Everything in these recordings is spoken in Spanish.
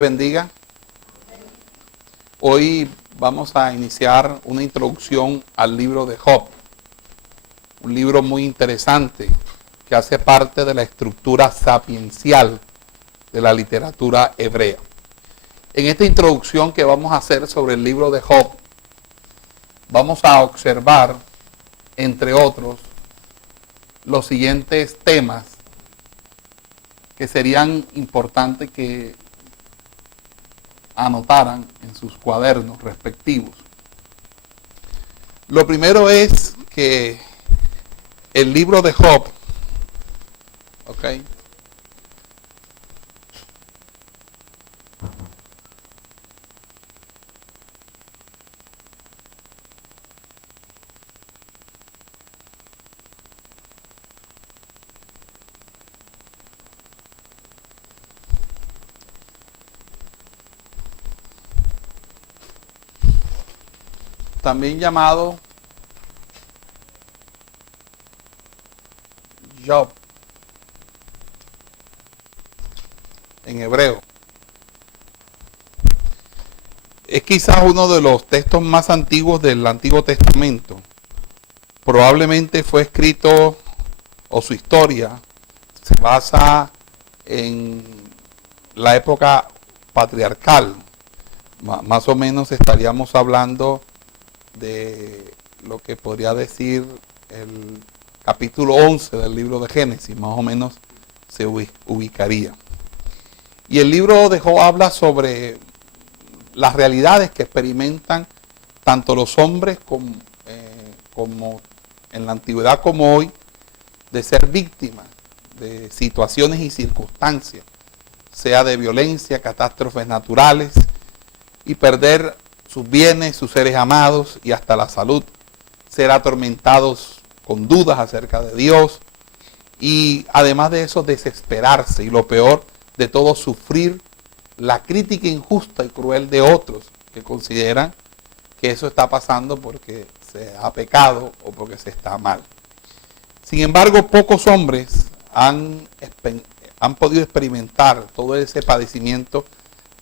Bendiga. Hoy vamos a iniciar una introducción al libro de Job, un libro muy interesante que hace parte de la estructura sapiencial de la literatura hebrea. En esta introducción que vamos a hacer sobre el libro de Job, vamos a observar, entre otros, los siguientes temas que serían importantes que anotaran en sus cuadernos respectivos. Lo primero es que el libro de Job, también llamado Job en hebreo, es quizás uno de los textos más antiguos del Antiguo Testamento. Probablemente fue escrito, o su historia se basa en la época patriarcal. Más o menos estaríamos hablando de lo que podría decir el capítulo 11 del libro de Génesis, más o menos se ubicaría. Y el libro de Job habla sobre las realidades que experimentan tanto los hombres como en la antigüedad como hoy, de ser víctimas de situaciones y circunstancias, sea de violencia, catástrofes naturales, y perder sus bienes, sus seres amados y hasta la salud, ser atormentados con dudas acerca de Dios y además de eso desesperarse y lo peor de todo, sufrir la crítica injusta y cruel de otros que consideran que eso está pasando porque se ha pecado o porque se está mal. Sin embargo, pocos hombres han podido experimentar todo ese padecimiento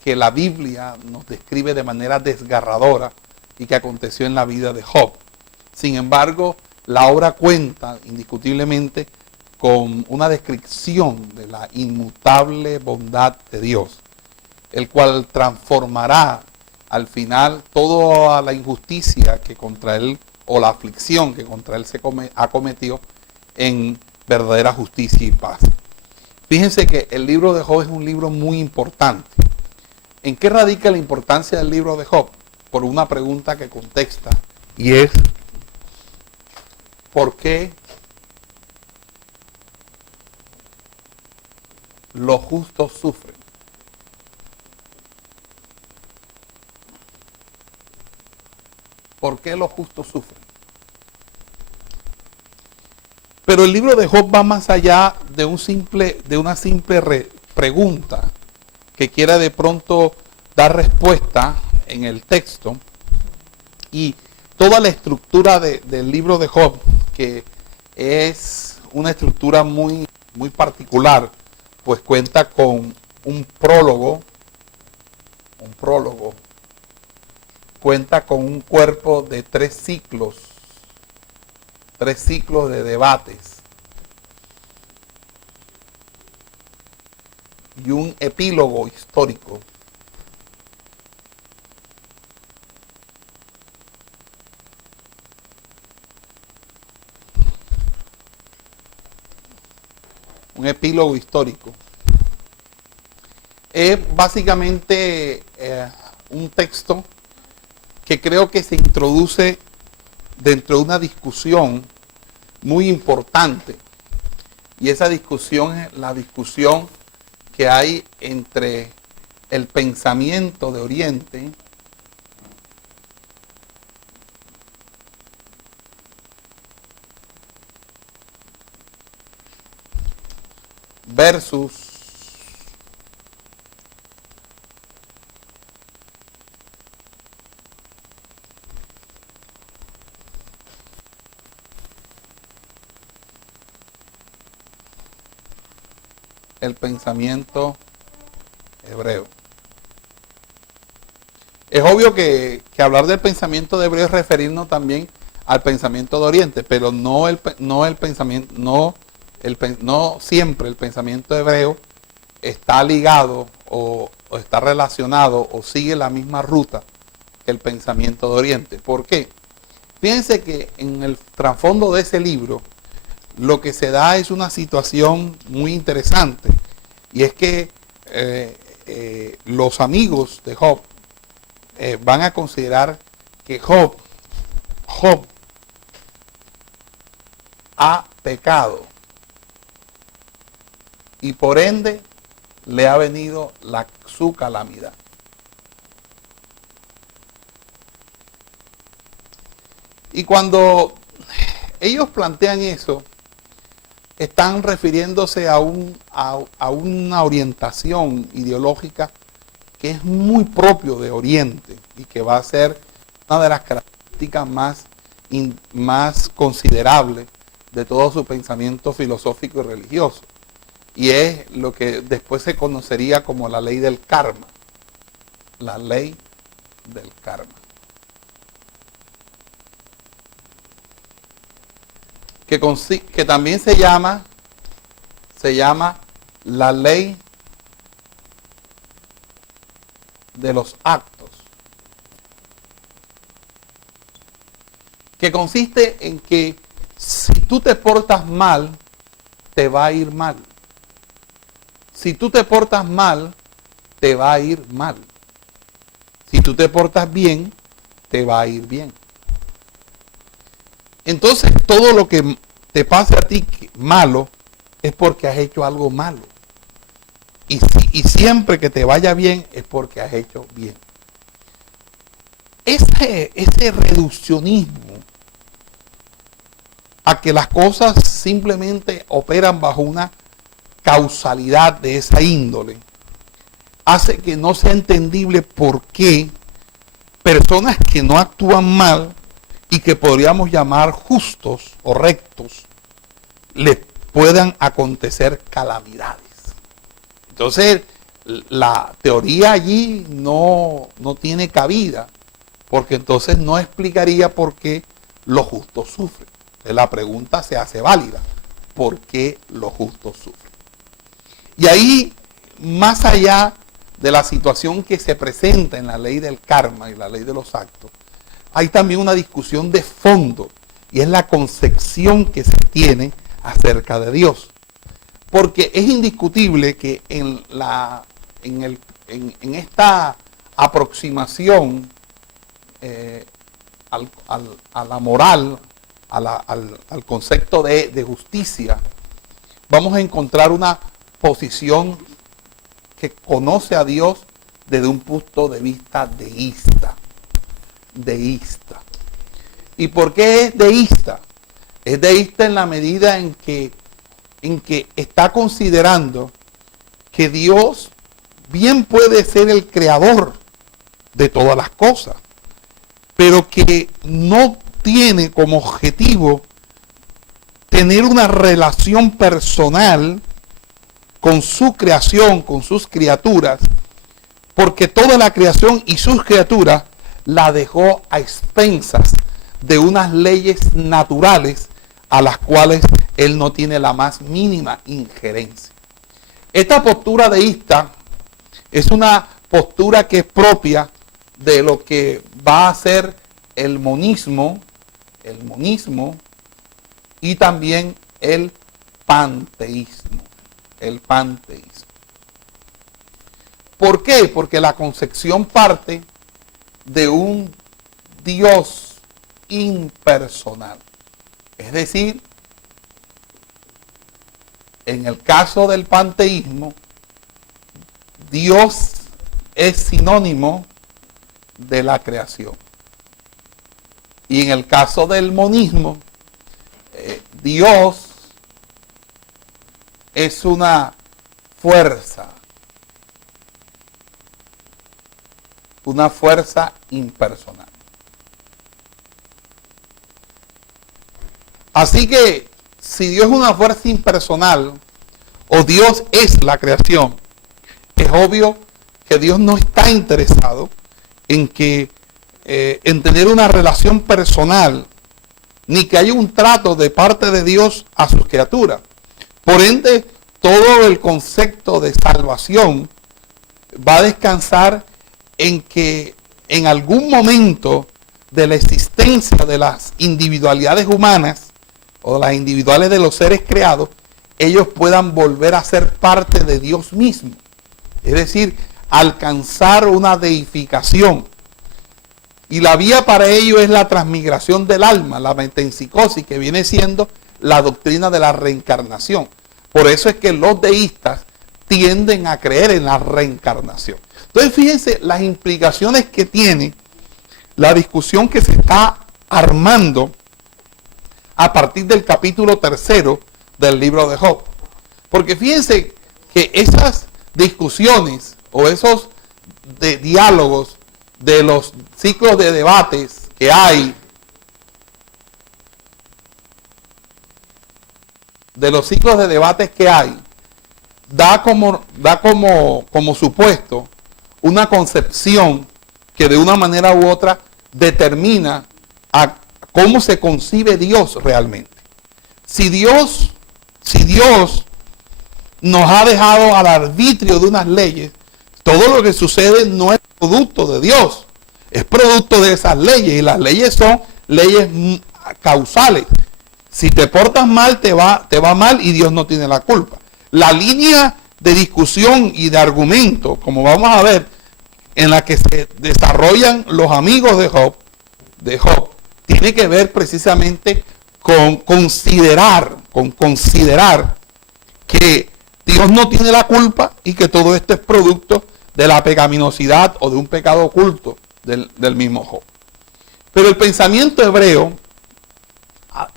que la Biblia nos describe de manera desgarradora y que aconteció en la vida de Job. Sin embargo, la obra cuenta indiscutiblemente con una descripción de la inmutable bondad de Dios, el cual transformará al final toda la injusticia que contra él, o la aflicción que contra él ha cometido, en verdadera justicia y paz. Fíjense que el libro de Job es un libro muy importante. ¿En qué radica la importancia del libro de Job? Por una pregunta que contesta, y es: ¿por qué los justos sufren? ¿Por qué los justos sufren? Pero el libro de Job va más allá de una simple pregunta que quiera de pronto dar respuesta en el texto, y toda la estructura del libro de Job, que es una estructura muy, muy particular, pues cuenta con un prólogo, cuenta con un cuerpo de tres ciclos de debates y un epílogo histórico. Un epílogo histórico. Es básicamente un texto que creo que se introduce dentro de una discusión muy importante. Y esa discusión es la discusión que hay entre el pensamiento de Oriente versus el pensamiento hebreo. Es obvio que hablar del pensamiento de hebreo es referirnos también al pensamiento de Oriente, pero no siempre el pensamiento hebreo está ligado o está relacionado o sigue la misma ruta que el pensamiento de Oriente. ¿Por qué? Fíjense que en el trasfondo de ese libro lo que se da es una situación muy interesante, y es que los amigos de Job van a considerar que Job ha pecado y por ende le ha venido su calamidad. Y cuando ellos plantean eso, están refiriéndose a una orientación ideológica que es muy propio de Oriente y que va a ser una de las características más considerables de todo su pensamiento filosófico y religioso. Y es lo que después se conocería como la ley del karma. La ley del karma. Que también se llama la ley de los actos, que consiste en que si tú te portas mal, te va a ir mal. Si tú te portas mal, te va a ir mal. Si tú te portas bien, te va a ir bien. Entonces, todo lo que te pase a ti malo es porque has hecho algo malo. Y siempre que te vaya bien es porque has hecho bien. Ese reduccionismo a que las cosas simplemente operan bajo una causalidad de esa índole hace que no sea entendible por qué personas que no actúan mal y que podríamos llamar justos o rectos, les puedan acontecer calamidades. Entonces, la teoría allí no tiene cabida, porque entonces no explicaría por qué los justos sufren. Entonces, la pregunta se hace válida: ¿por qué los justos sufren? Y ahí, más allá de la situación que se presenta en la ley del karma y la ley de los actos, hay también una discusión de fondo, y es la concepción que se tiene acerca de Dios. Porque es indiscutible que en esta aproximación a la moral, al concepto de justicia, vamos a encontrar una posición que conoce a Dios desde un punto de vista deísta. ¿Y por qué es deísta? Es deísta en la medida en que está considerando que Dios bien puede ser el creador de todas las cosas, pero que no tiene como objetivo tener una relación personal con su creación, con sus criaturas, porque toda la creación y sus criaturas la dejó a expensas de unas leyes naturales a las cuales él no tiene la más mínima injerencia. Esta postura deísta es una postura que es propia de lo que va a ser el monismo y también el panteísmo. ¿Por qué? Porque la concepción parte de un Dios impersonal. Es decir, en el caso del panteísmo, Dios es sinónimo de la creación. Y en el caso del monismo, Dios es una fuerza impersonal. Así que, si Dios es una fuerza impersonal, o Dios es la creación, es obvio que Dios no está interesado en tener una relación personal, ni que haya un trato de parte de Dios a sus criaturas. Por ende, todo el concepto de salvación va a descansar en que en algún momento de la existencia de las individualidades humanas o las individuales de los seres creados, ellos puedan volver a ser parte de Dios mismo. Es decir, alcanzar una deificación. Y la vía para ello es la transmigración del alma, la metempsicosis, que viene siendo la doctrina de la reencarnación. Por eso es que los deístas tienden a creer en la reencarnación. Entonces, fíjense las implicaciones que tiene la discusión que se está armando a partir del capítulo 3 del libro de Job. Porque fíjense que esas discusiones o esos diálogos de los ciclos de debates que hay, da como supuesto una concepción que de una manera u otra determina a cómo se concibe Dios realmente. Si Dios nos ha dejado al arbitrio de unas leyes, todo lo que sucede no es producto de Dios, es producto de esas leyes, y las leyes son leyes causales. Si te portas mal, te va mal y Dios no tiene la culpa. La línea de discusión y de argumento, como vamos a ver, en la que se desarrollan los amigos de Job, tiene que ver precisamente con considerar que Dios no tiene la culpa y que todo esto es producto de la pecaminosidad o de un pecado oculto del mismo Job. Pero el pensamiento hebreo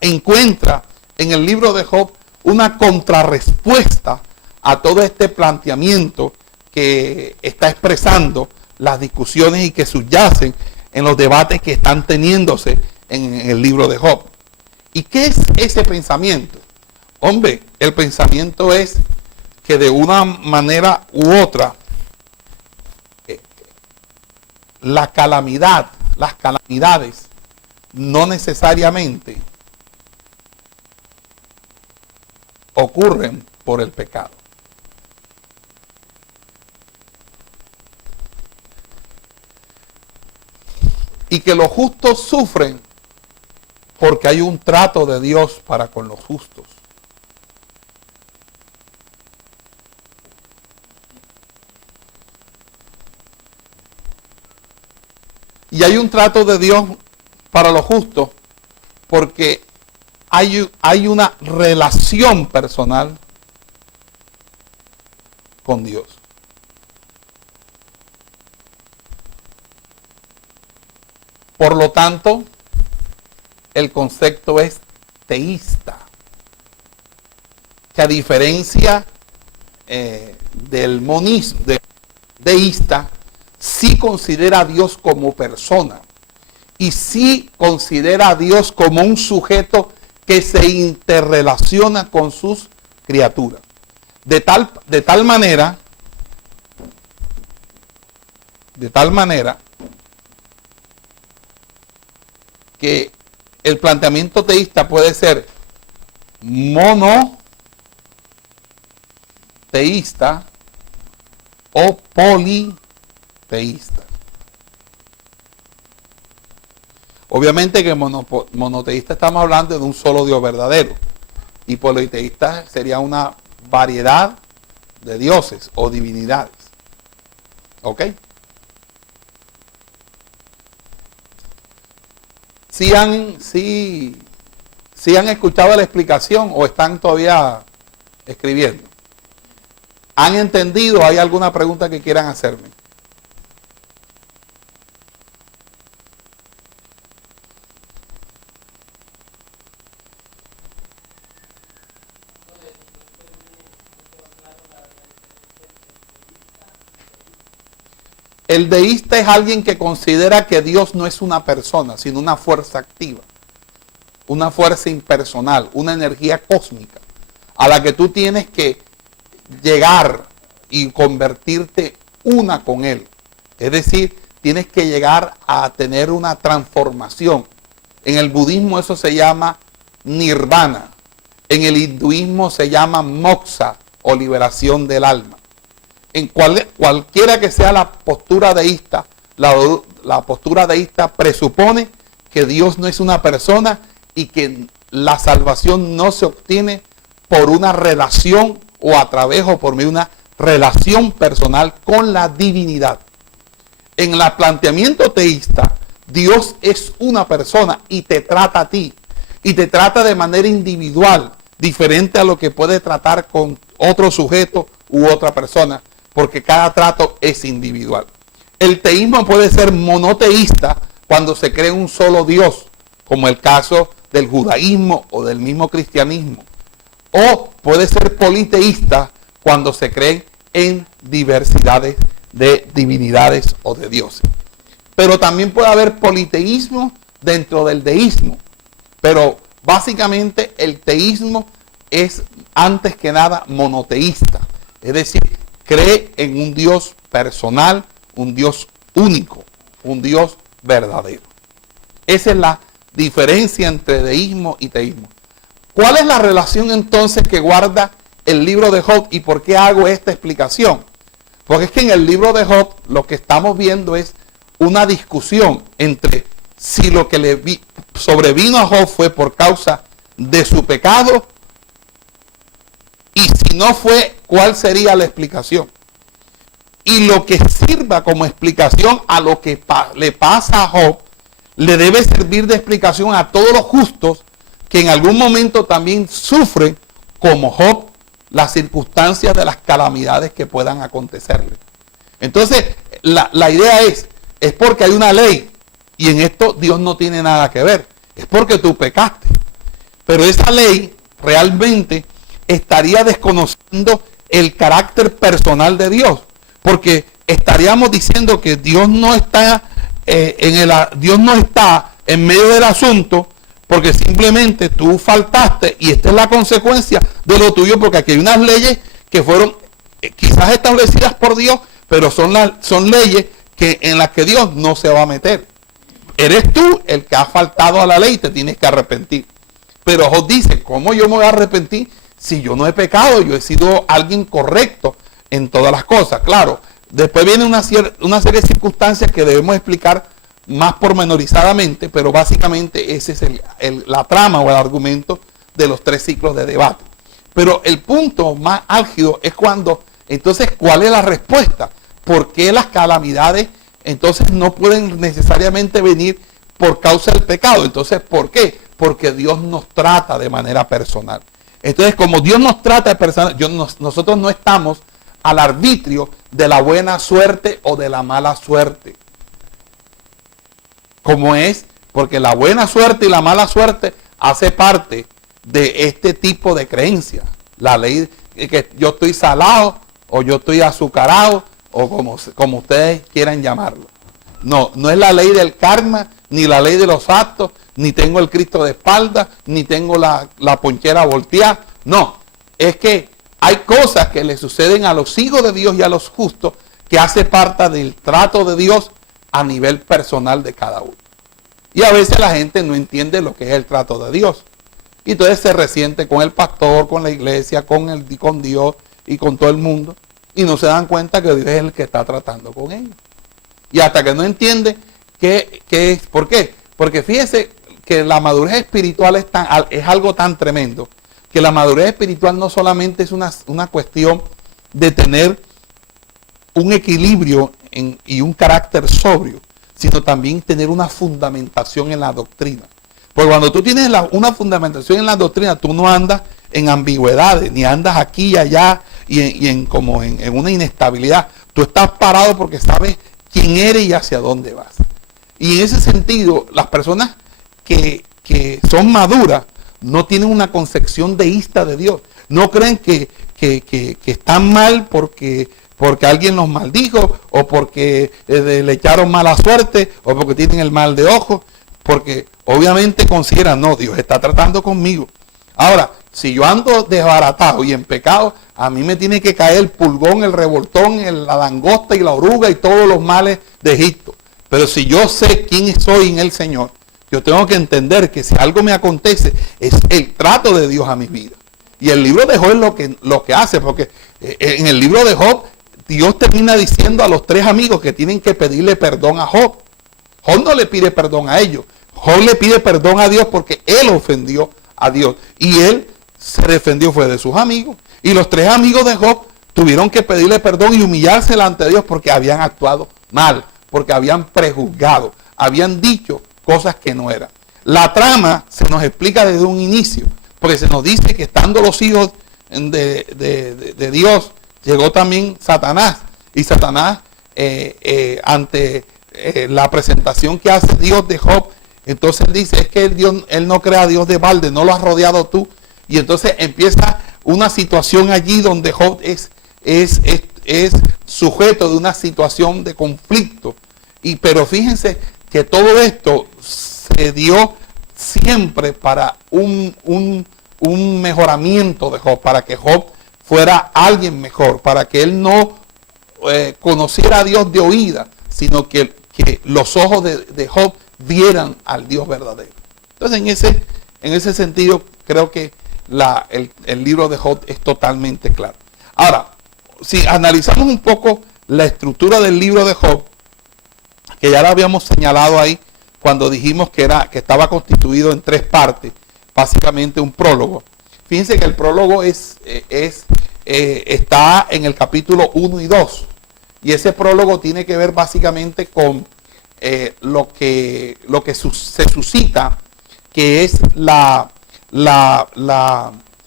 encuentra en el libro de Job una contrarrespuesta a todo este planteamiento que está expresando las discusiones y que subyacen en los debates que están teniéndose en el libro de Job. ¿Y qué es ese pensamiento? Hombre, el pensamiento es que de una manera u otra las calamidades no necesariamente ocurren por el pecado. Y que los justos sufren porque hay un trato de Dios para con los justos. Y hay un trato de Dios para los justos porque hay una relación personal con Dios. Por lo tanto, el concepto es teísta, que a diferencia del monismo, deísta, sí considera a Dios como persona y sí considera a Dios como un sujeto que se interrelaciona con sus criaturas. De tal manera que el planteamiento teísta puede ser monoteísta o politeísta. Obviamente que monoteísta estamos hablando de un solo Dios verdadero, y politeísta sería una variedad de dioses o divinidades. ¿Ok? ¿Sí han escuchado la explicación o están todavía escribiendo? ¿Han entendido? ¿Hay alguna pregunta que quieran hacerme? El deísta es alguien que considera que Dios no es una persona, sino una fuerza activa, una fuerza impersonal, una energía cósmica, a la que tú tienes que llegar y convertirte una con Él. Es decir, tienes que llegar a tener una transformación. En el budismo eso se llama nirvana. En el hinduismo se llama moksha o liberación del alma. En cualquiera que sea la postura deísta, la postura deísta presupone que Dios no es una persona y que la salvación no se obtiene por una relación o a través o por medio de una relación personal con la divinidad. En el planteamiento teísta, Dios es una persona y te trata a ti. Y te trata de manera individual, diferente a lo que puede tratar con otro sujeto u otra persona, porque cada trato es individual. El teísmo puede ser monoteísta cuando se cree un solo Dios, como el caso del judaísmo o del mismo cristianismo. O puede ser politeísta cuando se creen en diversidades de divinidades o de dioses. Pero también puede haber politeísmo dentro del deísmo. Pero básicamente el teísmo es antes que nada monoteísta. Es decir, cree en un Dios personal, un Dios único, un Dios verdadero. Esa es la diferencia entre deísmo y teísmo. ¿Cuál es la relación entonces que guarda el libro de Job y por qué hago esta explicación? Porque es que en el libro de Job lo que estamos viendo es una discusión entre si lo que le sobrevino a Job fue por causa de su pecado y si no fue, ¿cuál sería la explicación? Y lo que sirva como explicación a lo que le pasa a Job, le debe servir de explicación a todos los justos que en algún momento también sufren, como Job, las circunstancias de las calamidades que puedan acontecerle. Entonces, la idea es porque hay una ley y en esto Dios no tiene nada que ver. Es porque tú pecaste. Pero esa ley realmente estaría desconociendo el carácter personal de Dios. Porque estaríamos diciendo que Dios no está Dios no está en medio del asunto porque simplemente tú faltaste y esta es la consecuencia de lo tuyo, porque aquí hay unas leyes que fueron quizás establecidas por Dios, pero son leyes en las que Dios no se va a meter. Eres tú el que ha faltado a la ley y te tienes que arrepentir. Pero Job dice, ¿cómo yo me voy a arrepentir si yo no he pecado? Yo he sido alguien correcto en todas las cosas. Claro, después viene una serie de circunstancias que debemos explicar más pormenorizadamente, pero básicamente ese es la trama o el argumento de los 3 ciclos de debate. Pero el punto más álgido es cuando, entonces, ¿cuál es la respuesta? ¿Por qué las calamidades entonces no pueden necesariamente venir por causa del pecado? Entonces, ¿por qué? Porque Dios nos trata de manera personal. Entonces, como Dios nos trata de personal, nosotros no estamos al arbitrio de la buena suerte o de la mala suerte. Como es, porque la buena suerte y la mala suerte hace parte de este tipo de creencia. La ley de que yo estoy salado o yo estoy azucarado o como ustedes quieran llamarlo. No es la ley del karma, ni la ley de los actos, ni tengo el Cristo de espalda, ni tengo la ponchera volteada. No, es que hay cosas que le suceden a los hijos de Dios y a los justos que hace parte del trato de Dios a nivel personal de cada uno. Y a veces la gente no entiende lo que es el trato de Dios. Y entonces se resiente con el pastor, con la iglesia, con Dios y con todo el mundo. Y no se dan cuenta que Dios es el que está tratando con ellos. Y hasta que no entiende qué es. ¿Por qué? Porque fíjese que la madurez espiritual es algo tan tremendo. Que la madurez espiritual no solamente es una cuestión de tener un equilibrio y un carácter sobrio, sino también tener una fundamentación en la doctrina. Porque cuando tú tienes una fundamentación en la doctrina, tú no andas en ambigüedades, ni andas aquí y allá y en una inestabilidad. Tú estás parado porque sabes quién eres y hacia dónde vas. Y en ese sentido, las personas que son maduras no tienen una concepción deísta de Dios. No creen que están mal porque alguien los maldijo o porque le echaron mala suerte o porque tienen el mal de ojo. Porque obviamente consideran, no, Dios está tratando conmigo. Ahora, si yo ando desbaratado y en pecado, a mí me tiene que caer el pulgón, el revoltón, la langosta y la oruga y todos los males de Egipto. Pero si yo sé quién soy en el Señor, yo tengo que entender que si algo me acontece, es el trato de Dios a mi vida. Y el libro de Job es lo que hace, porque en el libro de Job, Dios termina diciendo a los tres amigos que tienen que pedirle perdón a Job. Job no le pide perdón a ellos. Job le pide perdón a Dios porque él ofendió a Dios. Y él se defendió, fue de sus amigos. Y los tres amigos de Job tuvieron que pedirle perdón y humillarse delante de Dios porque habían actuado mal, porque habían prejuzgado, habían dicho cosas que no eran. La trama se nos explica desde un inicio, porque se nos dice que estando los hijos de Dios, llegó también Satanás. Y Satanás, ante la presentación que hace Dios de Job, entonces él dice, es que él no crea a Dios de balde, no lo has rodeado tú. Y entonces empieza una situación allí donde Job es sujeto de una situación de conflicto. Pero fíjense que todo esto se dio siempre para un mejoramiento de Job, para que Job fuera alguien mejor, para que él no conociera a Dios de oída, sino que los ojos de Job vieran al Dios verdadero. Entonces en ese sentido creo que el libro de Job es totalmente claro. Ahora, si analizamos un poco la estructura del libro de Job, que ya la habíamos señalado ahí cuando dijimos que estaba constituido en tres partes, básicamente un prólogo. Fíjense que el prólogo está en el capítulo 1 y 2, y ese prólogo tiene que ver básicamente con lo que se suscita, que es la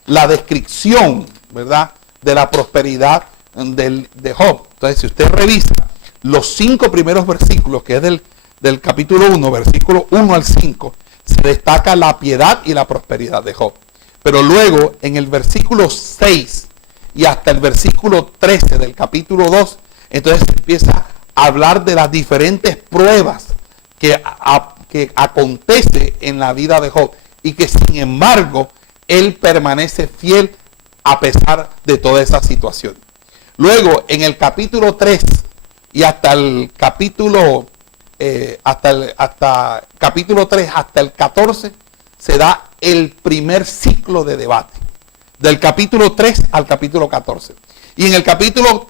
descripción, ¿verdad?, de la prosperidad de Job. Entonces, si usted revisa los 5 primeros versículos, que es del capítulo 1, versículo 1 al 5, se destaca la piedad y la prosperidad de Job. Pero luego, en el versículo 6 y hasta el versículo 13 del capítulo 2, entonces se empieza a hablar de las diferentes pruebas que acontece en la vida de Job, y que sin embargo él permanece fiel a pesar de toda esa situación. Luego, en el capítulo 3 y hasta el capítulo capítulo 3 hasta el 14 se da el primer ciclo de debate, del capítulo 3 al capítulo 14. Y en el capítulo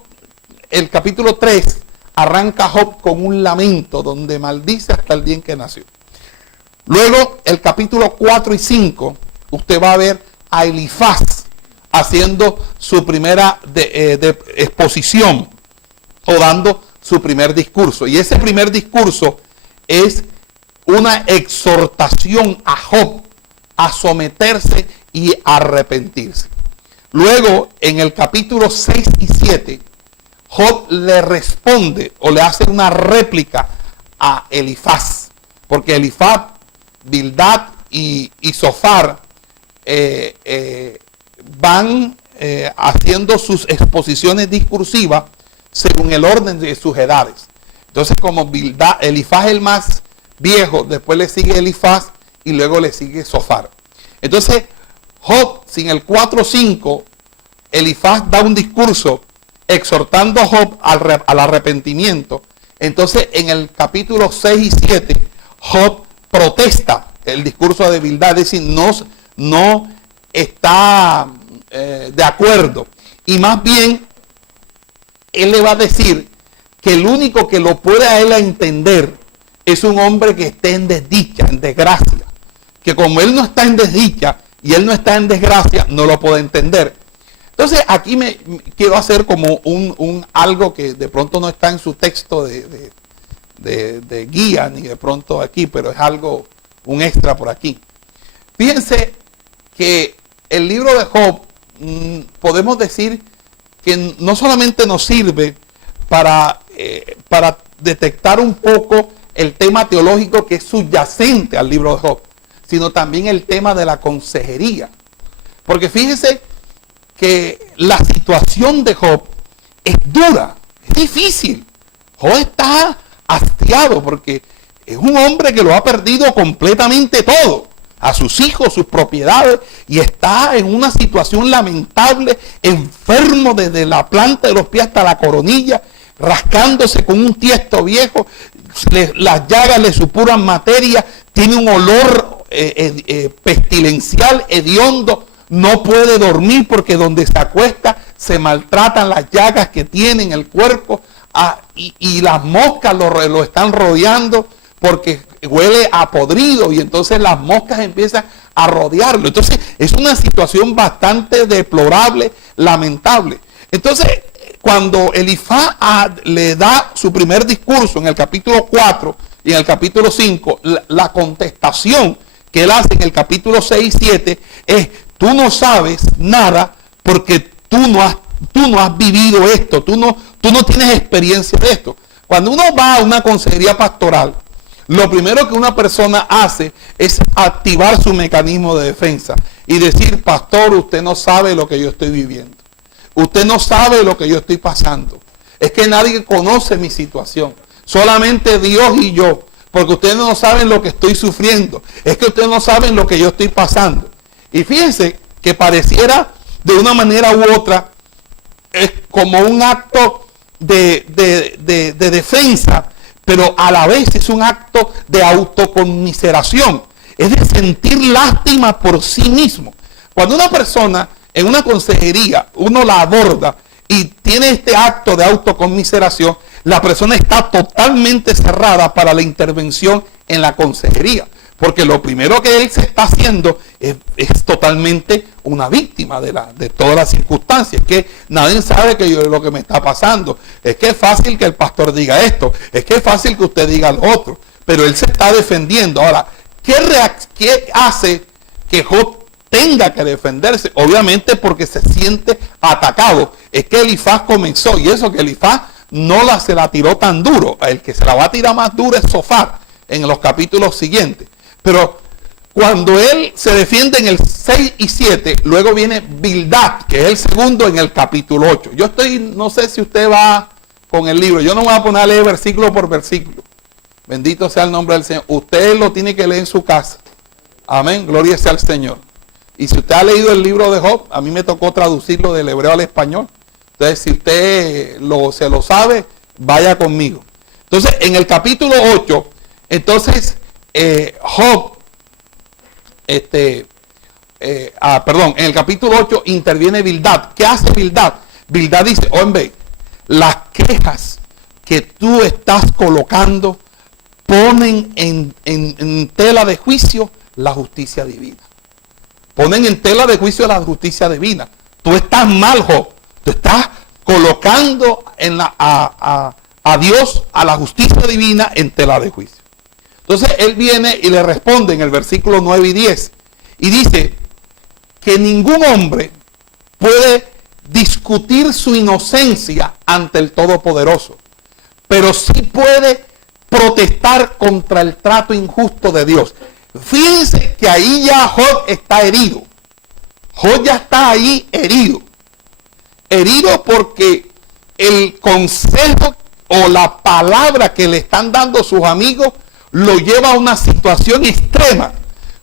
3 arranca Job con un lamento donde maldice hasta el día en que nació. Luego, el capítulo 4 y 5, usted va a ver a Elifaz haciendo su primera exposición o dando su primer discurso. Y ese primer discurso es una exhortación a Job a someterse y arrepentirse. Luego, en el capítulo 6 y 7, Job le responde o le hace una réplica a Elifaz, porque Elifaz, Bildad y Zofar van haciendo sus exposiciones discursivas según el orden de sus edades. Entonces, como Elifaz es el más viejo, después le sigue Elifaz y luego le sigue Zofar. Entonces, Job, sin el 4-5, Elifaz da un discurso exhortando a Job al arrepentimiento. Entonces, en el capítulo 6 y 7, Job protesta el discurso de Bildad, es decir, no está de acuerdo. Y más bien, él le va a decir que el único que lo puede a él entender es un hombre que esté en desdicha, en desgracia. Que como él no está en desdicha y él no está en desgracia, no lo puede entender. Entonces, aquí me quiero hacer como algo que de pronto no está en su texto de guía, ni de pronto aquí, pero es algo, un extra por aquí. Fíjense que el libro de Job, podemos decir que no solamente nos sirve para detectar un poco el tema teológico que es subyacente al libro de Job, sino también el tema de la consejería. Porque fíjense que la situación de Job es dura, es difícil. Job está hastiado porque es un hombre que lo ha perdido completamente todo, a sus hijos, sus propiedades, y está en una situación lamentable, enfermo desde la planta de los pies hasta la coronilla, rascándose con un tiesto viejo, las llagas le supuran materia, tiene un olor pestilencial, hediondo, no puede dormir porque donde se acuesta se maltratan las llagas que tiene en el cuerpo, y las moscas lo están rodeando porque huele a podrido, y entonces las moscas empiezan a rodearlo. Entonces es una situación bastante deplorable, lamentable. Entonces cuando Elifaz le da su primer discurso en el capítulo 4 y en el capítulo 5, la contestación que él hace en el capítulo 6 y 7 es: tú no sabes nada porque tú no has vivido esto, tú no tienes experiencia de esto. Cuando uno va a una consejería pastoral, lo primero que una persona hace es activar su mecanismo de defensa y decir: pastor, usted no sabe lo que yo estoy viviendo. Usted no sabe lo que yo estoy pasando. Es que nadie conoce mi situación. Solamente Dios y yo. Porque ustedes no saben lo que estoy sufriendo. Es que ustedes no saben lo que yo estoy pasando. Y fíjense que pareciera de una manera u otra es como un acto de defensa, pero a la vez es un acto de autoconmiseración. Es de sentir lástima por sí mismo. Cuando una persona en una consejería, uno la aborda y tiene este acto de autoconmiseración, la persona está totalmente cerrada para la intervención en la consejería. Porque lo primero que él se está haciendo es totalmente una víctima de todas las circunstancias. Que nadie sabe lo que me está pasando. Es que es fácil que el pastor diga esto. Es que es fácil que usted diga lo otro. Pero él se está defendiendo. Ahora, ¿qué hace que Job tenga que defenderse? Obviamente porque se siente atacado. Es que Elifaz comenzó, y eso que Elifaz no se la tiró tan duro. El que se la va a tirar más duro es Zofar en los capítulos siguientes. Pero cuando él se defiende en el 6 y 7, luego viene Bildad, que es el segundo en el capítulo 8. No sé si usted va con el libro. Yo no voy a poner a leer versículo por versículo. Bendito sea el nombre del Señor. Usted lo tiene que leer en su casa. Amén. Gloria sea al Señor. Y si usted ha leído el libro de Job, a mí me tocó traducirlo del hebreo al español. Entonces, si usted se lo sabe, vaya conmigo. Entonces, en el capítulo 8, entonces, Job, en el capítulo 8 interviene Bildad. ¿Qué hace Bildad? Bildad dice: hombre, las quejas que tú estás colocando ponen en tela de juicio la justicia divina. Ponen en tela de juicio la justicia divina. Tú estás mal, Job. Tú estás colocando a Dios, a la justicia divina, en tela de juicio. Entonces él viene y le responde en el versículo 9 y 10. Y dice que ningún hombre puede discutir su inocencia ante el Todopoderoso, pero sí puede protestar contra el trato injusto de Dios. Fíjense que ahí ya Job está herido. Job ya está ahí herido. Herido porque el consejo o la palabra que le están dando sus amigos lo lleva a una situación extrema.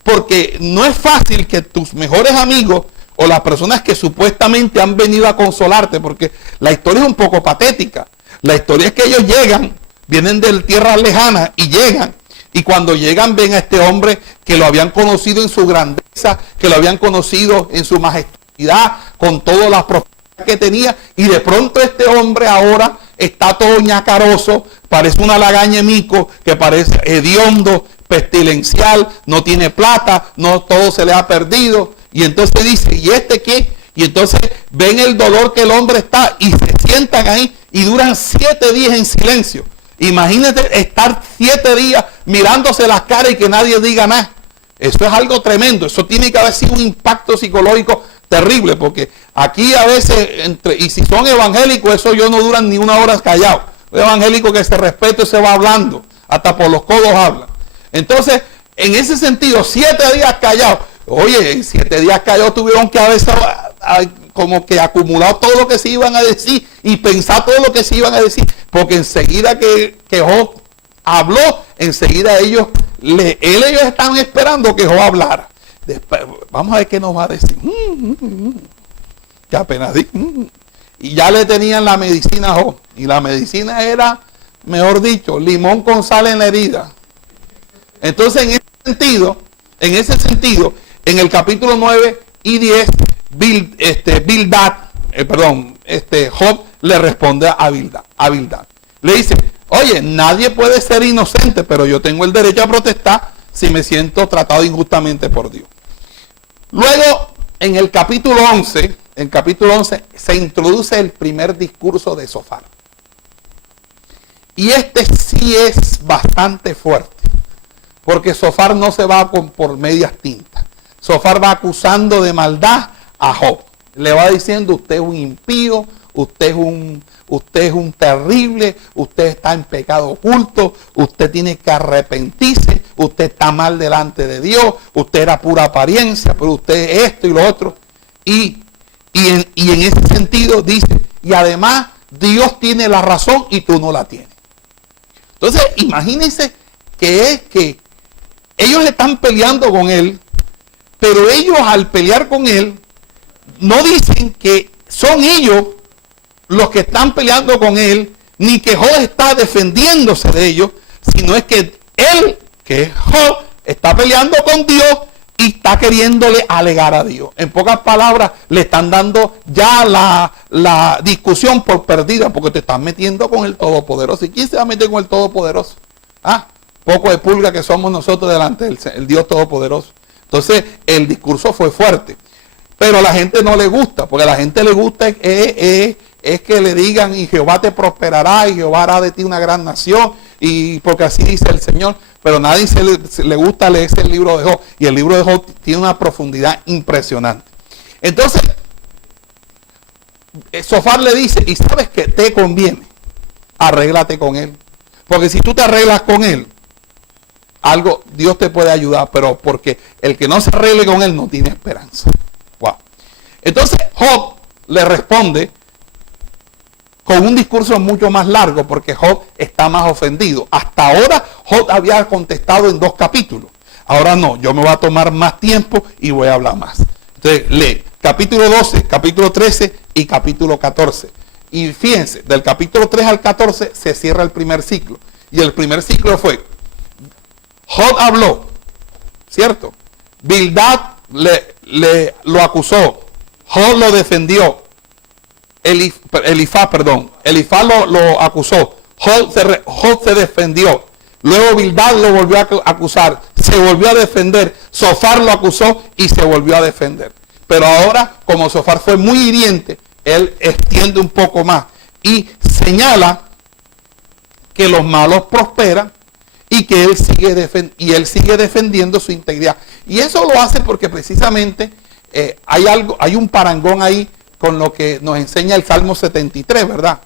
Porque no es fácil que tus mejores amigos o las personas que supuestamente han venido a consolarte, porque la historia es un poco patética. La historia es que ellos vienen de tierras lejanas y llegan. Y cuando llegan ven a este hombre que lo habían conocido en su grandeza, que lo habían conocido en su majestad, con todas las profecías que tenía. Y de pronto este hombre ahora está todo ñacaroso, parece una lagaña mico, que parece hediondo, pestilencial, no tiene plata, no todo se le ha perdido. Y entonces dice: ¿y este qué? Y entonces ven el dolor que el hombre está y se sientan ahí y duran 7 días en silencio. Imagínate estar 7 días mirándose las caras y que nadie diga nada. Eso es algo tremendo. Eso tiene que haber sido un impacto psicológico terrible, porque aquí a veces, y si son evangélicos, eso yo no duran ni una hora callados. Un evangélico que se respeta y se va hablando, hasta por los codos habla. Entonces, en ese sentido, 7 días callados. Oye, en 7 días callados tuvieron que haber como que acumulado todo lo que se iban a decir y pensar todo lo que se iban a decir, porque enseguida que Job habló, enseguida ellos estaban esperando que Job hablara. Después, vamos a ver qué nos va a decir. Que apenas y ya le tenían la medicina a Job, y la medicina era mejor dicho, limón con sal en la herida. Entonces, en ese sentido, en el capítulo 9 y 10, Job le responde a Bildad. Le dice, oye, nadie puede ser inocente, pero yo tengo el derecho a protestar si me siento tratado injustamente por Dios. Luego, en el capítulo 11, se introduce el primer discurso de Zofar. Y este sí es bastante fuerte, porque Zofar no se va por medias tintas. Zofar va acusando de maldad a Job. Le va diciendo, usted es un impío, usted es un terrible, usted está en pecado oculto, usted tiene que arrepentirse, usted está mal delante de Dios, usted era pura apariencia, pero usted es esto y lo otro. Y en ese sentido dice, y además Dios tiene la razón y tú no la tienes. Entonces, imagínense que ellos están peleando con él, pero ellos al pelear con él, no dicen que son ellos los que están peleando con él, ni que Job está defendiéndose de ellos, sino es que él, que es Job, está peleando con Dios y está queriéndole alegar a Dios. En pocas palabras, le están dando ya la discusión por perdida, porque te están metiendo con el Todopoderoso. ¿Y quién se va a meter con el Todopoderoso? Poco de pulga que somos nosotros delante del Dios Todopoderoso. Entonces, el discurso fue fuerte. Pero a la gente no le gusta, porque a la gente le gusta es que le digan, y Jehová te prosperará, y Jehová hará de ti una gran nación, y porque así dice el Señor. Pero a nadie le gusta leer el libro de Job, y el libro de Job tiene una profundidad impresionante. Entonces, Zofar le dice, y sabes que te conviene, arréglate con él. Porque si tú te arreglas con él, algo, Dios te puede ayudar, pero porque el que no se arregle con él no tiene esperanza. Wow. Entonces Job le responde con un discurso mucho más largo, porque Job está más ofendido. Hasta ahora Job había contestado en 2 capítulos. Ahora no, yo me voy a tomar más tiempo y voy a hablar más. Entonces lee capítulo 12, capítulo 13 y capítulo 14. Y fíjense, del capítulo 3 al 14 se cierra el primer ciclo. Y el primer ciclo fue, Job habló, ¿cierto? Bildad lo acusó, Job lo defendió, Elifaz lo acusó, Job se defendió, luego Bildad lo volvió a acusar, se volvió a defender, Zofar lo acusó y se volvió a defender. Pero ahora, como Zofar fue muy hiriente, él extiende un poco más y señala que los malos prosperan y que él sigue defendiendo su integridad. Y eso lo hace porque precisamente hay un parangón ahí con lo que nos enseña el Salmo 73, ¿verdad?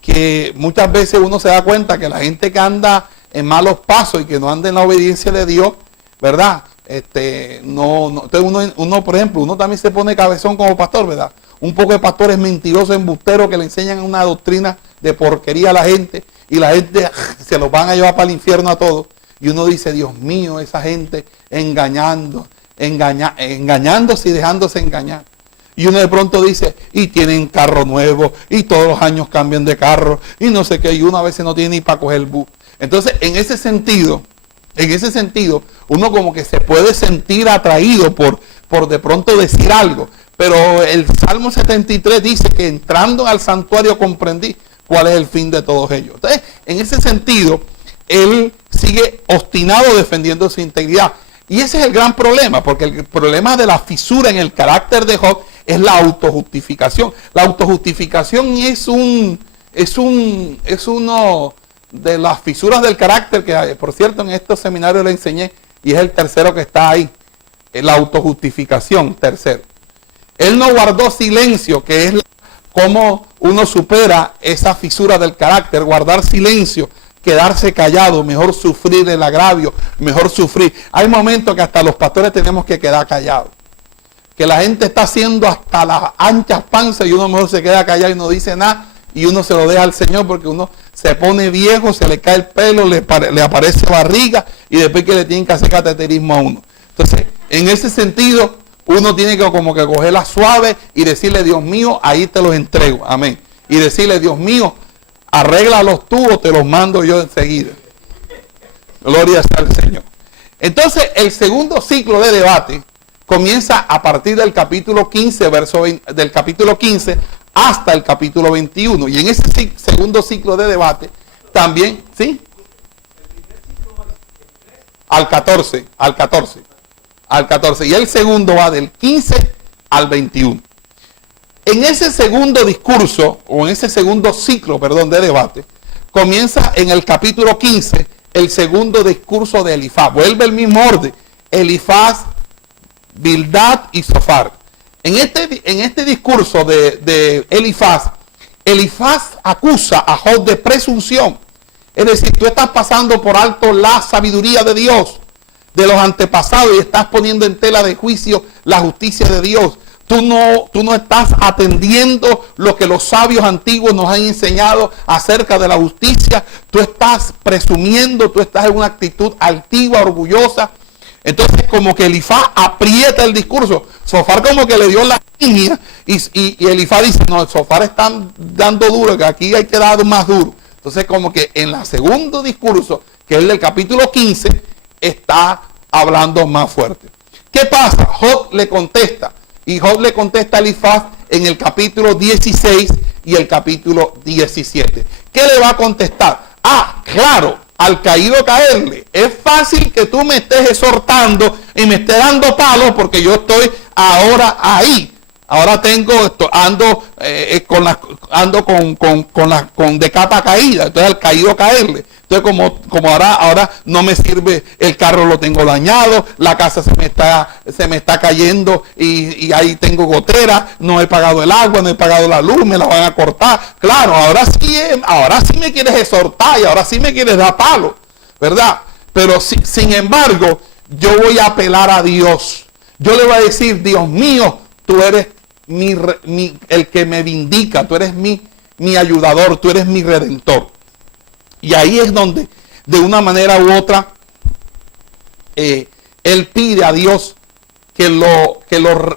Que muchas veces uno se da cuenta que la gente que anda en malos pasos y que no anda en la obediencia de Dios, ¿verdad? Entonces uno, por ejemplo, uno también se pone cabezón como pastor, ¿verdad? Un poco de pastores mentirosos, embusteros, que le enseñan una doctrina de porquería a la gente, y la gente se los van a llevar para el infierno a todos. Y uno dice, Dios mío, esa gente engañándose y dejándose engañar. Y uno de pronto dice, y tienen carro nuevo, y todos los años cambian de carro, y no sé qué, y uno a veces no tiene ni para coger el bus. Entonces, en ese sentido, uno como que se puede sentir atraído por de pronto decir algo. Pero el Salmo 73 dice que entrando al santuario comprendí cuál es el fin de todos ellos. Entonces, en ese sentido, él sigue obstinado defendiendo su integridad. Y ese es el gran problema, porque el problema de la fisura en el carácter de Job es la autojustificación. La autojustificación es uno de las fisuras del carácter que, por cierto, en estos seminarios le enseñé, y es el tercero que está ahí, la autojustificación, tercero. Él no guardó silencio, que es cómo uno supera esa fisura del carácter, guardar silencio, quedarse callado, mejor sufrir el agravio, mejor sufrir. Hay momentos que hasta los pastores tenemos que quedar callados. Que la gente está haciendo hasta las anchas panzas y uno mejor se queda callado y no dice nada y uno se lo deja al Señor, porque uno se pone viejo, se le cae el pelo, le aparece barriga y después que le tienen que hacer cateterismo a uno. Entonces, en ese sentido, uno tiene que como que cogerla suave y decirle, Dios mío, ahí te los entrego. Amén. Y decirle, Dios mío, arréglalos tú o te los mando yo enseguida. Gloria sea al Señor. Entonces, el segundo ciclo de debate comienza a partir del capítulo 15, del capítulo 15 hasta el capítulo 21. Y en ese segundo ciclo de debate también, ¿sí? Al 14. Y el segundo va del 15 al 21. En ese segundo discurso, o en ese segundo ciclo, perdón, de debate, comienza en el capítulo 15 el segundo discurso de Elifaz. Vuelve el mismo orden. Elifaz, Bildad y Zofar. En este discurso de Elifaz, Elifaz acusa a Job de presunción. Es decir, tú estás pasando por alto la sabiduría de Dios, de los antepasados, y estás poniendo en tela de juicio la justicia de Dios. Tú no estás atendiendo lo que los sabios antiguos nos han enseñado acerca de la justicia. Tú estás presumiendo, tú estás en una actitud altiva, orgullosa. Entonces como que Elifaz aprieta el discurso. Zofar como que le dio la línea y Elifaz dice, no, Zofar están dando duro, que aquí hay que dar más duro. Entonces como que en el segundo discurso, que es el del capítulo 15, está hablando más fuerte. ¿Qué pasa? Job le contesta. Y Job le contesta a Elifaz en el capítulo 16 y el capítulo 17. ¿Qué le va a contestar? Claro, al caído caerle. Es fácil que tú me estés exhortando y me estés dando palos porque yo estoy ahora ahí. Ahora tengo esto, ando con de capa caída. Entonces al caído caerle. Entonces como ahora no me sirve, el carro lo tengo dañado, la casa se me está cayendo y ahí tengo gotera, no he pagado el agua, no he pagado la luz, me la van a cortar. Claro, ahora sí me quieres exhortar y ahora sí me quieres dar palo, ¿verdad? Pero sin embargo, yo voy a apelar a Dios. Yo le voy a decir, Dios mío, tú eres el que me vindica, tú eres mi ayudador, tú eres mi redentor. Y ahí es donde, de una manera u otra, él pide a Dios que lo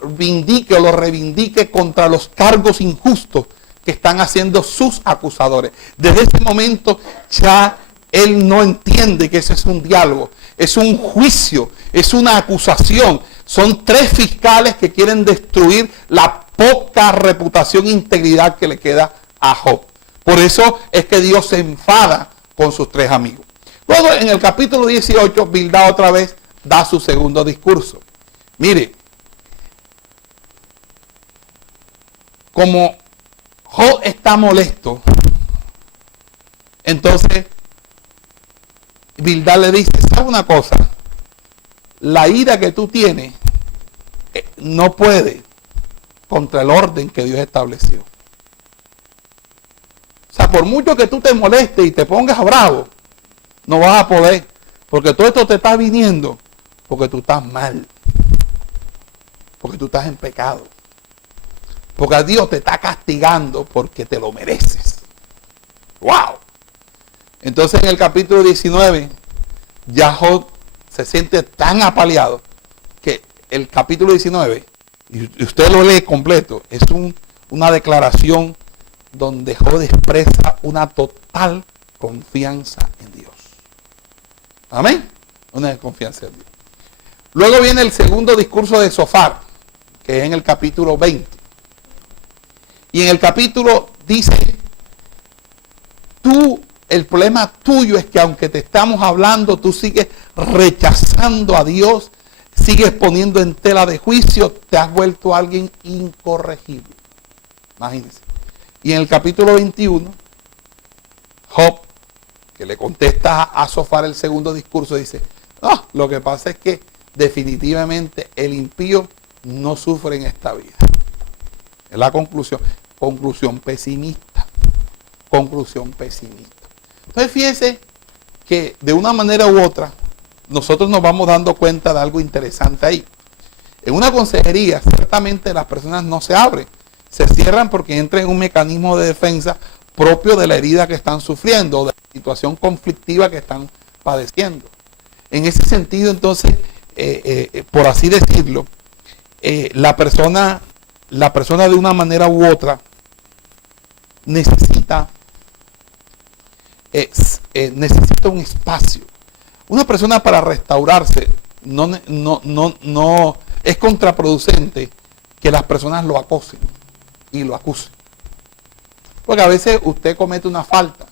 vindique o lo reivindique contra los cargos injustos que están haciendo sus acusadores. Desde ese momento ya él no entiende que ese es un diálogo, es un juicio, es una acusación. Son tres fiscales que quieren destruir la poca reputación e integridad que le queda a Job. Por eso es que Dios se enfada con sus tres amigos. Luego en el capítulo 18, Bildad otra vez da su segundo discurso. Mire, como Job está molesto, entonces Bildad le dice, ¿sabe una cosa? La ira que tú tienes no puede contra el orden que Dios estableció. O sea, por mucho que tú te molestes y te pongas bravo, no vas a poder. Porque todo esto te está viniendo porque tú estás mal. Porque tú estás en pecado. Porque a Dios te está castigando porque te lo mereces. ¡Wow! Entonces en el capítulo 19, ya Job se siente tan apaleado que el capítulo 19, y usted lo lee completo, es una declaración donde Job expresa una total confianza en Dios. Amén. Una confianza en Dios. Luego viene el segundo discurso de Zofar, que es en el capítulo 20. Y en el capítulo dice, el problema tuyo es que aunque te estamos hablando, tú sigues rechazando a Dios, sigues poniendo en tela de juicio, te has vuelto alguien incorregible. Imagínense. Y en el capítulo 21, Job, que le contesta a Zofar el segundo discurso, dice, no, lo que pasa es que definitivamente el impío no sufre en esta vida. Es la conclusión. Conclusión pesimista. Conclusión pesimista. Entonces fíjense que de una manera u otra, nosotros nos vamos dando cuenta de algo interesante ahí. En una consejería, ciertamente las personas no se abren. Se cierran porque entran en un mecanismo de defensa propio de la herida que están sufriendo, o de la situación conflictiva que están padeciendo. En ese sentido, entonces, por así decirlo, la persona de una manera u otra necesita necesita un espacio. Una persona para restaurarse no es contraproducente que las personas lo acosen y lo acusen. Porque a veces usted comete una falta,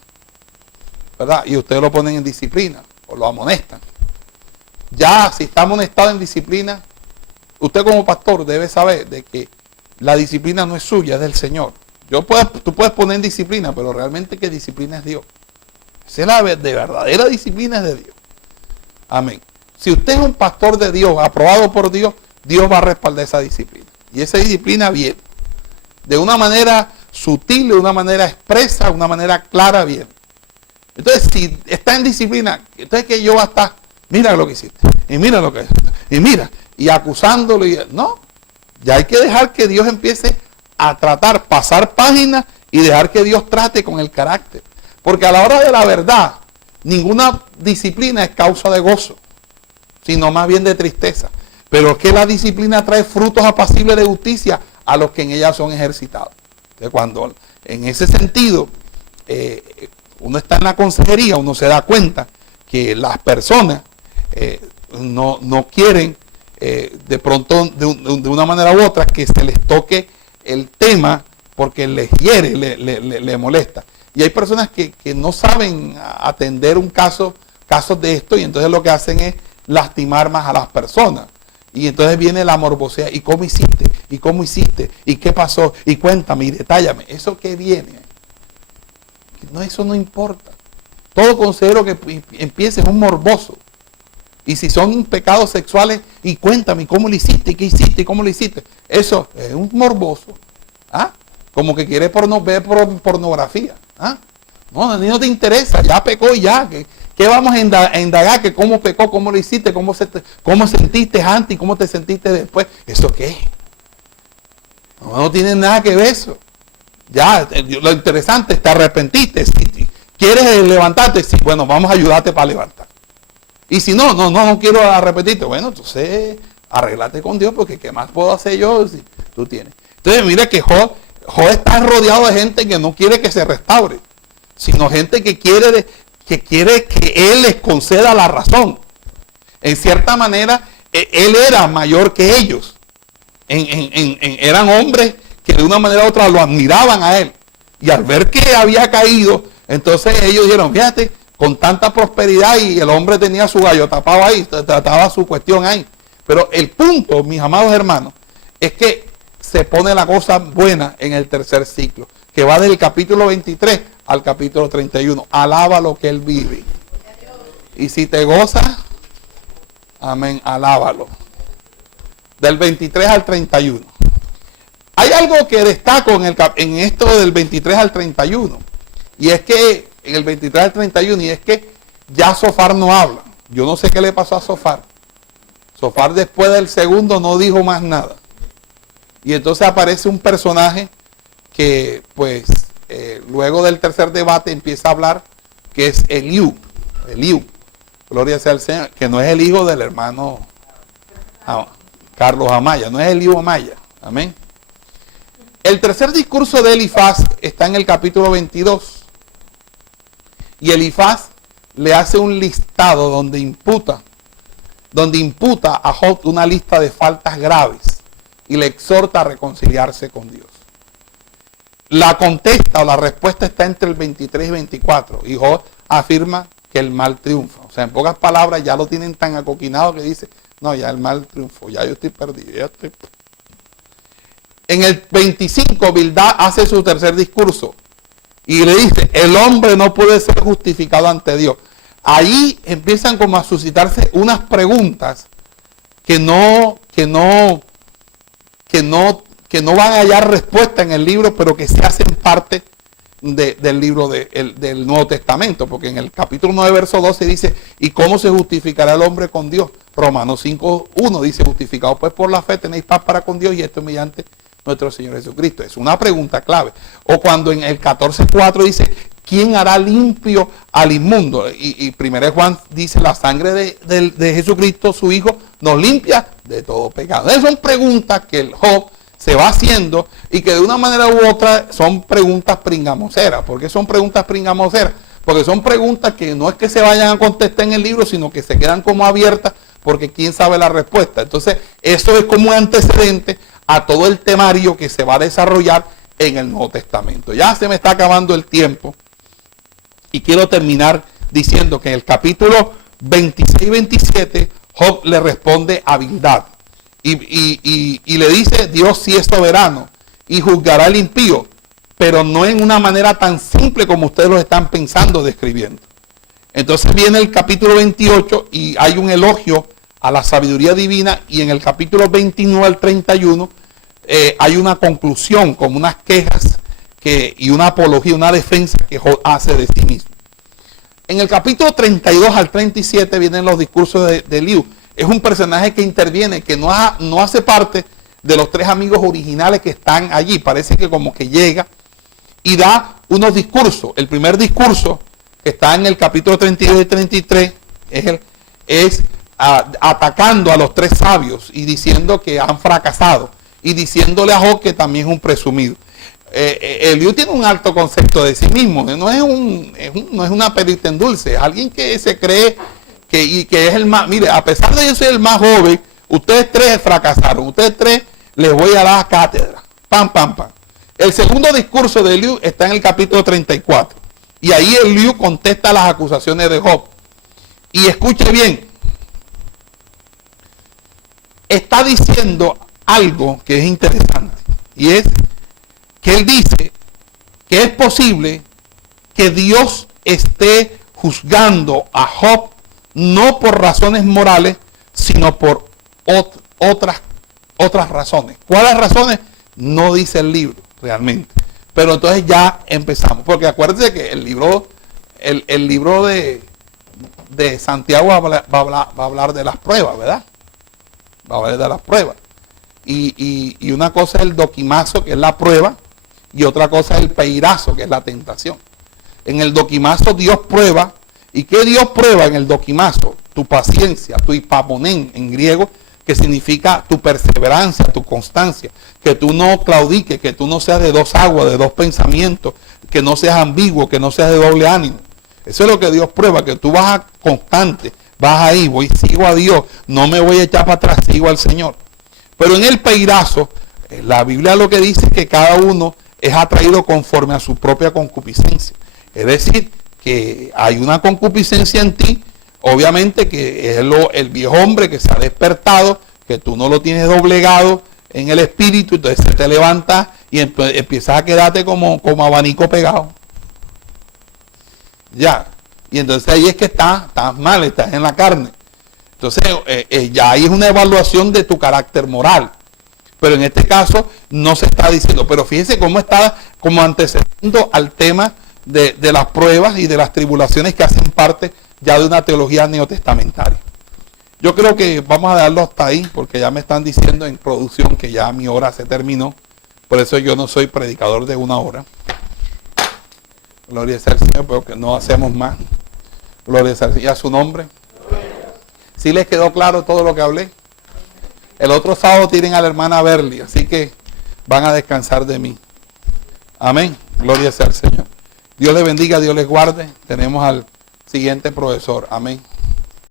¿verdad? Y usted lo ponen en disciplina o lo amonestan. Ya si está amonestado en disciplina, usted como pastor debe saber de que la disciplina no es suya, es del Señor. Tú puedes poner en disciplina, pero realmente que disciplina es Dios. Esa es la de verdadera disciplina es de Dios. Amén. Si usted es un pastor de Dios, aprobado por Dios, Dios va a respaldar esa disciplina. Y esa disciplina viene de una manera sutil, de una manera expresa, de una manera clara, bien. Entonces, si está en disciplina, entonces que yo va a estar, mira lo que hiciste, y mira lo que hiciste, y mira, y acusándolo, no, ya hay que dejar que Dios empiece a tratar, pasar páginas y dejar que Dios trate con el carácter. Porque a la hora de la verdad, ninguna disciplina es causa de gozo, sino más bien de tristeza. Pero es que la disciplina trae frutos apacibles de justicia a los que en ella son ejercitados. Entonces, cuando en ese sentido uno está en la consejería, uno se da cuenta que las personas no quieren de pronto de una manera u otra que se les toque el tema porque les hiere, le molesta. Y hay personas que no saben atender casos de esto, y entonces lo que hacen es lastimar más a las personas. Y entonces viene la morbosidad. ¿Y cómo hiciste? ¿Y cómo hiciste? ¿Y qué pasó? Y cuéntame y detállame. ¿Eso qué viene? No, eso no importa. Todo consejero que empiece es un morboso. Y si son pecados sexuales, y cuéntame cómo lo hiciste, qué hiciste, cómo lo hiciste. Eso es un morboso. ¿Ah? Como que quiere ver pornografía. ¿Ah? No, a ti no te interesa, ya pecó y ya. ¿Qué vamos a indagar? Que cómo pecó, cómo lo hiciste, cómo sentiste antes y cómo te sentiste después. ¿Eso qué? No tiene nada que ver eso. Ya, lo interesante es, te arrepentiste. Si quieres levantarte, sí, bueno, vamos a ayudarte para levantar. Y si no quiero arrepentirte, bueno, entonces arréglate con Dios, porque ¿qué más puedo hacer yo si tú tienes? Entonces mira que Job está rodeado de gente que no quiere que se restaure, sino gente que quiere que Él les conceda la razón. En cierta manera, Él era mayor que ellos. Eran hombres que de una manera u otra lo admiraban a Él. Y al ver que había caído, entonces ellos dijeron, fíjate, con tanta prosperidad, y el hombre tenía su gallo tapado ahí, trataba su cuestión ahí. Pero el punto, mis amados hermanos, es que se pone la cosa buena en el tercer ciclo, que va del capítulo 23 al capítulo 31. Alaba lo que Él vive. Y si te gozas, amén, alábalo. Del 23 al 31. Hay algo que destaco en esto del 23 al 31. Y es que, en el 23 al 31, y es que ya Sofar no habla. Yo no sé qué le pasó a Sofar. Sofar después del segundo no dijo más nada. Y entonces aparece un personaje que, pues, luego del tercer debate empieza a hablar, que es Eliú. Gloria sea al Señor, que no es el hijo del hermano Carlos Amaya, no es Eliú Amaya. Amén. El tercer discurso de Elifaz está en el capítulo 22. Y Elifaz le hace un listado donde imputa a Job una lista de faltas graves y le exhorta a reconciliarse con Dios. La contesta o la respuesta está entre el 23 y 24. Y Job afirma que el mal triunfa. O sea, en pocas palabras, ya lo tienen tan acoquinado que dice, no, ya el mal triunfó, ya yo estoy perdido. En el 25, Bildad hace su tercer discurso y le dice, el hombre no puede ser justificado ante Dios. Ahí empiezan como a suscitarse unas preguntas que no van a hallar respuesta en el libro, pero que se hacen parte del libro del Nuevo Testamento, porque en el capítulo 9, verso 12 dice, ¿y cómo se justificará el hombre con Dios? Romanos 5:1 dice, justificado pues por la fe tenéis paz para con Dios, y esto mediante nuestro Señor Jesucristo. Es una pregunta clave. O cuando en el 14:4 dice, ¿quién hará limpio al inmundo? Y 1 Juan dice, la sangre de Jesucristo, su Hijo, nos limpia de todo pecado. Esas son preguntas que el Job se va haciendo y que de una manera u otra son preguntas pringamoseras. ¿Por qué son preguntas pringamoseras? porque son preguntas que no es que se vayan a contestar en el libro, sino que se quedan como abiertas, porque quién sabe la respuesta. Entonces, eso es como un antecedente a todo el temario que se va a desarrollar en el Nuevo Testamento. Ya se me está acabando el tiempo y quiero terminar diciendo que en el capítulo 26 y 27, Job le responde a Bildad y le dice: Dios sí es soberano y juzgará al impío, pero no en una manera tan simple como ustedes lo están pensando, describiendo. Entonces viene el capítulo 28 y hay un elogio a la sabiduría divina, y en el capítulo 29 al 31 hay una conclusión, como unas quejas y una apología, una defensa que Job hace de sí mismo. En el capítulo 32 al 37 vienen los discursos de Eliú. Es un personaje que interviene, que no hace parte de los tres amigos originales que están allí. Parece que como que llega y da unos discursos. El primer discurso, que está en el capítulo 32 y 33, es atacando a los tres sabios y diciendo que han fracasado, y diciéndole a Job que también es un presumido. Eliú tiene un alto concepto de sí mismo, no es una perita en dulce, es alguien que se cree que es el más. Mire, a pesar de que yo soy el más joven, ustedes tres fracasaron, ustedes tres les voy a dar cátedra. Pam, pam, pam. El segundo discurso de Eliú está en el capítulo 34. Y ahí Eliú contesta las acusaciones de Job. Y escuche bien. Está diciendo algo que es interesante. Y es que él dice que es posible que Dios esté juzgando a Job no por razones morales, sino por otras razones. ¿Cuáles razones? No dice el libro realmente. Pero entonces ya empezamos. Porque acuérdense que el libro de Santiago va a hablar de las pruebas, ¿verdad? Va a hablar de las pruebas. Y una cosa es el doquimazo, que es la prueba, y otra cosa es el peirazo, que es la tentación. En el doquimazo Dios prueba. ¿Y qué Dios prueba en el doquimazo? Tu paciencia, tu hipaponén en griego, que significa tu perseverancia, tu constancia, que tú no claudiques, que tú no seas de dos aguas, de dos pensamientos, que no seas ambiguo, que no seas de doble ánimo. Eso es lo que Dios prueba, que tú vas constante, vas ahí, sigo a Dios, no me voy a echar para atrás, sigo al Señor. Pero en el peirazo, la Biblia lo que dice es que cada uno es atraído conforme a su propia concupiscencia. Es decir, que hay una concupiscencia en ti, obviamente que es el viejo hombre que se ha despertado, que tú no lo tienes doblegado en el espíritu, entonces se te levanta y empiezas a quedarte como abanico pegado. Ya, y entonces ahí es que estás mal, estás en la carne. Entonces ya ahí es una evaluación de tu carácter moral. Pero en este caso no se está diciendo, pero fíjense cómo está como antecediendo al tema de las pruebas y de las tribulaciones que hacen parte ya de una teología neotestamentaria. Yo creo que vamos a darlo hasta ahí, porque ya me están diciendo en producción que ya mi hora se terminó. Por eso yo no soy predicador de una hora. Gloria sea al Señor, pero que no hacemos más. Gloria sea al Señor. ¿Y a su nombre? ¿Sí les quedó claro todo lo que hablé? El otro sábado tienen a la hermana Berly, así que van a descansar de mí. Amén. Gloria sea al Señor. Dios les bendiga, Dios les guarde. Tenemos al siguiente profesor. Amén.